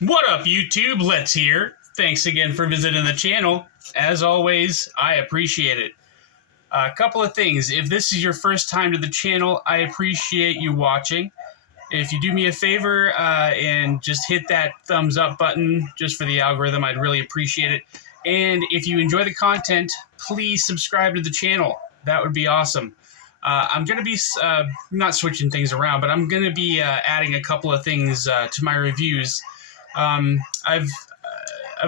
What up, YouTube? Let's here. Thanks again for visiting the channel. As always, I appreciate it. A couple of things. If this is your first time to the channel, I appreciate you watching. If you do me a favor and just hit that thumbs up button just for the algorithm, I'd really appreciate it. And if you enjoy the content, please subscribe to the channel. That would be awesome. I'm going to be not switching things around, but I'm going to be adding a couple of things to my reviews. I've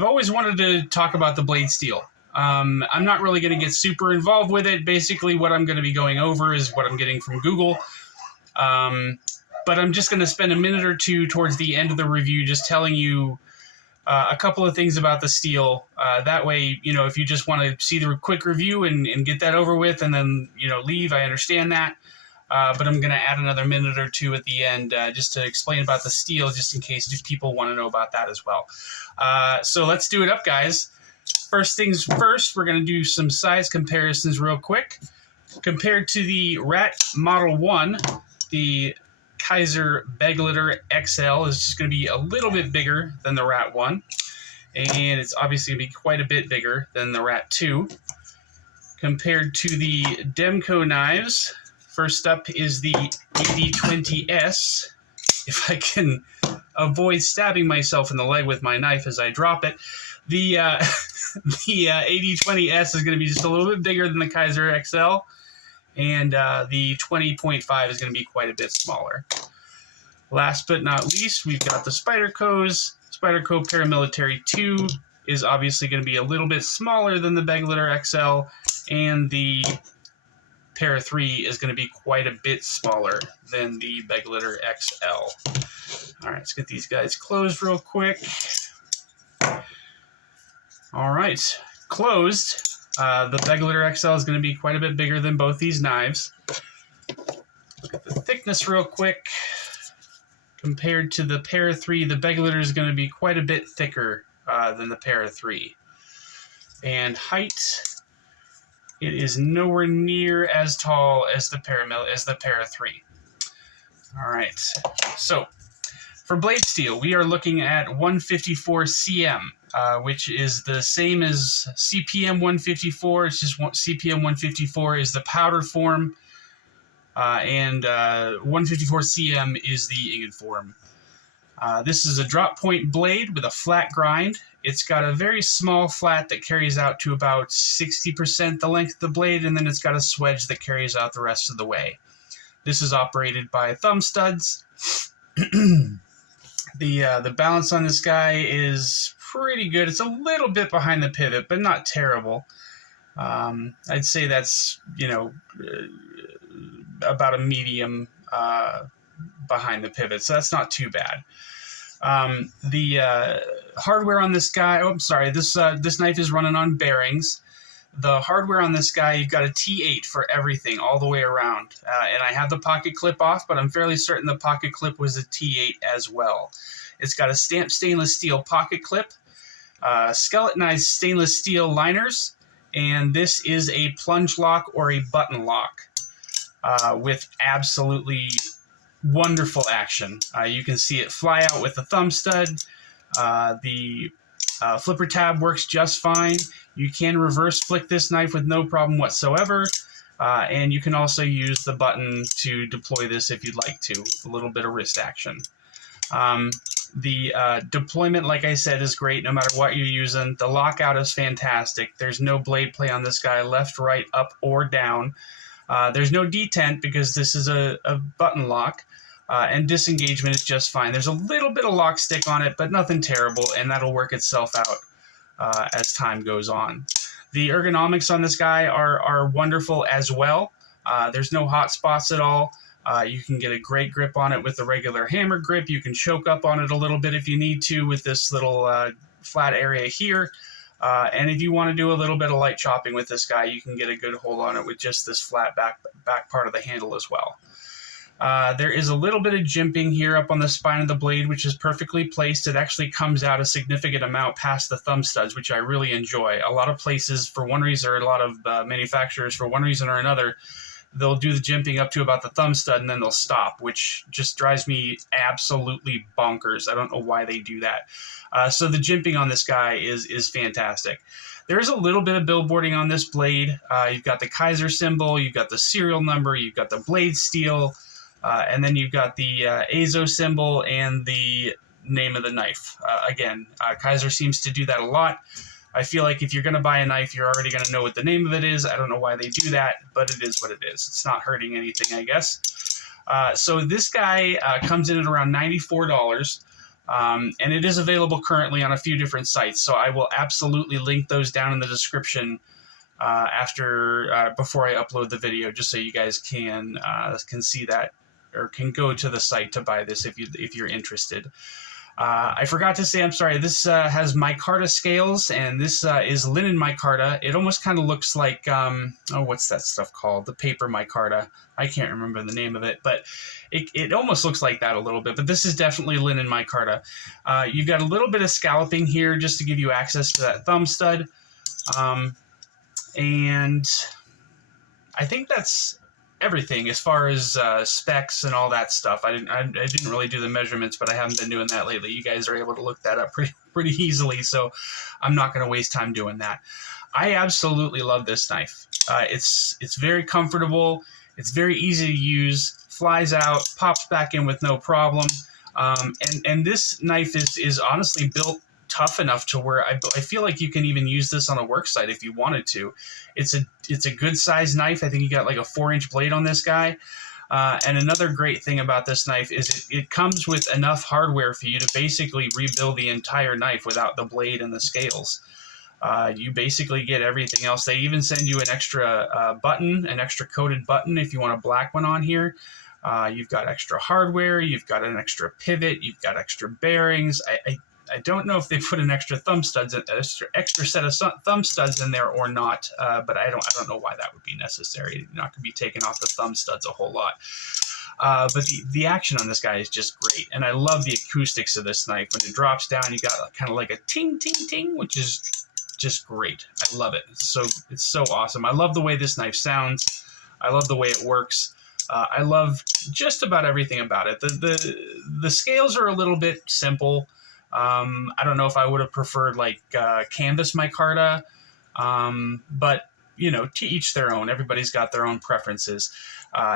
always wanted to talk about the blade steel. I'm not really going to get super involved with it. Basically, what I'm going to be going over is what I'm getting from Google. But I'm just going to spend a minute or two towards the end of the review just telling you a couple of things about the steel. That way, you know, if you just want to see the quick review and get that over with and then, you know, leave, I understand that. But I'm going to add another minute or two at the end just to explain about the steel, just in case if people want to know about that as well. So let's do it up, guys. First things first, we're going to do some size comparisons real quick. Compared to the Rat Model 1, the Kizer Begleiter XL is just going to be a little bit bigger than the Rat 1. And it's obviously going to be quite a bit bigger than the Rat 2. Compared to the DEMKO knives, first up is the 8020S. If I can avoid stabbing myself in the leg with my knife as I drop it, the 8020S is going to be just a little bit bigger than the Kizer XL, and the 20.5 is going to be quite a bit smaller. Last but not least, we've got the SPYDERCOs. SPYDERCO Paramilitary 2 is obviously going to be a little bit smaller than the Begleiter XL, and the Para 3 is going to be quite a bit smaller than the Begleiter XL. All right, let's get these guys closed real quick. All right, closed. The Begleiter XL is going to be quite a bit bigger than both these knives. Look at the thickness real quick. Compared to the Para 3, the Begleiter is going to be quite a bit thicker than the Para 3. And height, it is nowhere near as tall as the Para 3. All right, so for blade steel, we are looking at 154 cm, which is the same as CPM 154. It's just CPM 154 is the powder form, and 154 cm is the ingot form. This is a drop point blade with a flat grind. It's got a very small flat that carries out to about 60% the length of the blade, and then it's got a swedge that carries out the rest of the way. This is operated by thumb studs. The balance on this guy is pretty good. It's a little bit behind the pivot, but not terrible. I'd say that's, you know, about a medium behind the pivot, so that's not too bad. The hardware on this guy, oh, I'm sorry, this knife is running on bearings. The hardware on this guy, you've got a T8 for everything all the way around. And I have the pocket clip off, but I'm fairly certain the pocket clip was a T8 as well. It's got a stamped stainless steel pocket clip, skeletonized stainless steel liners, and this is a plunge lock or a button lock with absolutely wonderful action. You can see it fly out with the thumb stud. The flipper tab works just fine. You can reverse flick this knife with no problem whatsoever. And you can also use the button to deploy this if you'd like to. A little bit of wrist action. The deployment, like I said, is great no matter what you're using. The lockout is fantastic. There's no blade play on this guy, left, right, up, or down. There's no detent because this is a button lock. And disengagement is just fine. There's a little bit of lock stick on it, but nothing terrible, and that'll work itself out as time goes on. The ergonomics on this guy are wonderful as well. There's no hot spots at all. You can get a great grip on it with the regular hammer grip. You can choke up on it a little bit if you need to with this little flat area here. And if you want to do a little bit of light chopping with this guy, you can get a good hold on it with just this flat back part of the handle as well. There is a little bit of jimping here up on the spine of the blade, which is perfectly placed. It actually comes out a significant amount past the thumb studs, which I really enjoy. A lot of places, for one reason or a lot of manufacturers, for one reason or another, they'll do the jimping up to about the thumb stud and then they'll stop, which just drives me absolutely bonkers. I don't know why they do that. So the jimping on this guy is fantastic. There's a little bit of billboarding on this blade. You've got the Kizer symbol, you've got the serial number, you've got the blade steel, and then you've got the AZO symbol and the name of the knife. Again, Kizer seems to do that a lot. I feel like if you're going to buy a knife, you're already going to know what the name of it is. I don't know why they do that, but it is what it is. It's not hurting anything, I guess. So this guy comes in at around $94, and it is available currently on a few different sites. So I will absolutely link those down in the description before I upload the video, just so you guys can see that, or can go to the site to buy this if you're interested. I forgot to say, I'm sorry, this has micarta scales, and this is linen micarta. It almost kind of looks like, what's that stuff called? The paper micarta. I can't remember the name of it, but it almost looks like that a little bit, but this is definitely linen micarta. You've got a little bit of scalloping here just to give you access to that thumb stud. And I think that's everything as far as specs and all that stuff. I didn't really do the measurements, but I haven't been doing that lately. You guys are able to look that up pretty easily, so I'm not going to waste time doing that. I absolutely love this knife. It's very comfortable. It's very easy to use. Flies out, pops back in with no problem. And this knife is honestly built tough enough to where I feel like you can even use this on a work site if you wanted to. It's a good size knife. I think you got like a 4-inch blade on this guy. And another great thing about this knife is it comes with enough hardware for you to basically rebuild the entire knife without the blade and the scales. You basically get everything else. They even send you an extra button, an extra coated button if you want a black one on here. You've got extra hardware. You've got an extra pivot. You've got extra bearings. I don't know if they put an extra extra set of thumb studs in there or not, but I don't know why that would be necessary. You're not going to be taking off the thumb studs a whole lot. But the action on this guy is just great, and I love the acoustics of this knife. When it drops down, you got kind of like a ting, ting, ting, which is just great. I love it. It's so awesome. I love the way this knife sounds. I love the way it works. I love just about everything about it. The scales are a little bit simple. I don't know if I would have preferred like canvas micarta, but you know, to each their own. Everybody's got their own preferences.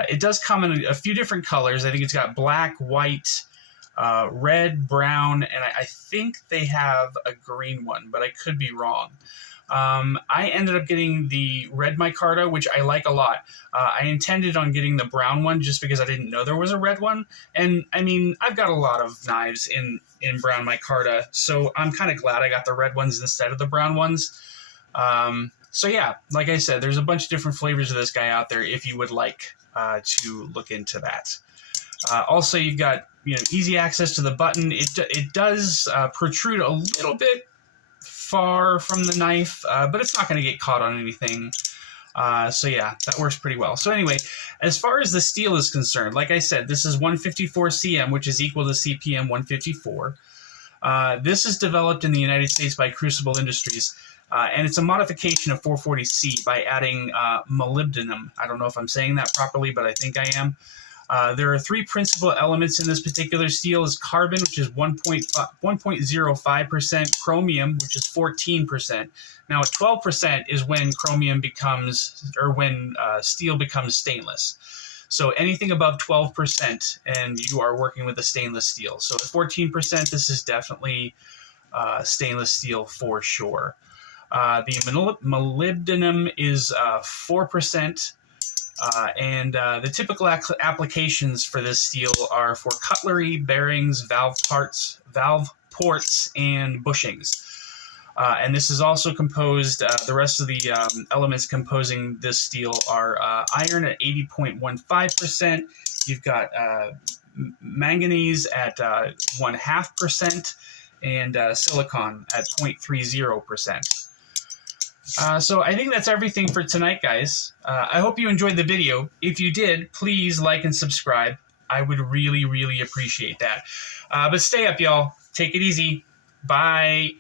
It does come in a few different colors. I think it's got black, white, red, brown, and I think they have a green one, but I could be wrong. I ended up getting the red micarta, which I like a lot. I intended on getting the brown one just because I didn't know there was a red one. And I mean, I've got a lot of knives in brown micarta, so I'm kind of glad I got the red ones instead of the brown ones. So yeah, like I said, there's a bunch of different flavors of this guy out there if you would like to look into that. Also, you've got easy access to the button. It does protrude a little bit far from the knife, but it's not going to get caught on anything. So yeah, that works pretty well. So anyway, as far as the steel is concerned, like I said, this is 154 cm, which is equal to CPM 154. This is developed in the United States by Crucible Industries, and it's a modification of 440C by adding molybdenum. I don't know if I'm saying that properly, but I think I am. There are 3 principal elements in this particular steel: is carbon, which is 1.05%, chromium, which is 14%. Now, at 12% is when chromium becomes, or when steel becomes stainless. So anything above 12%, and you are working with a stainless steel. So at 14%, this is definitely stainless steel for sure. The molybdenum is 4%. And the typical applications for this steel are for cutlery, bearings, valve ports, and bushings. And this is also composed, the rest of the elements composing this steel are iron at 80.15%. You've got manganese at 0.5%, and silicon at 0.30%. So I think that's everything for tonight, guys. I hope you enjoyed the video. If you did, please like and subscribe. I would really, really appreciate that. But stay up, y'all. Take it easy. Bye.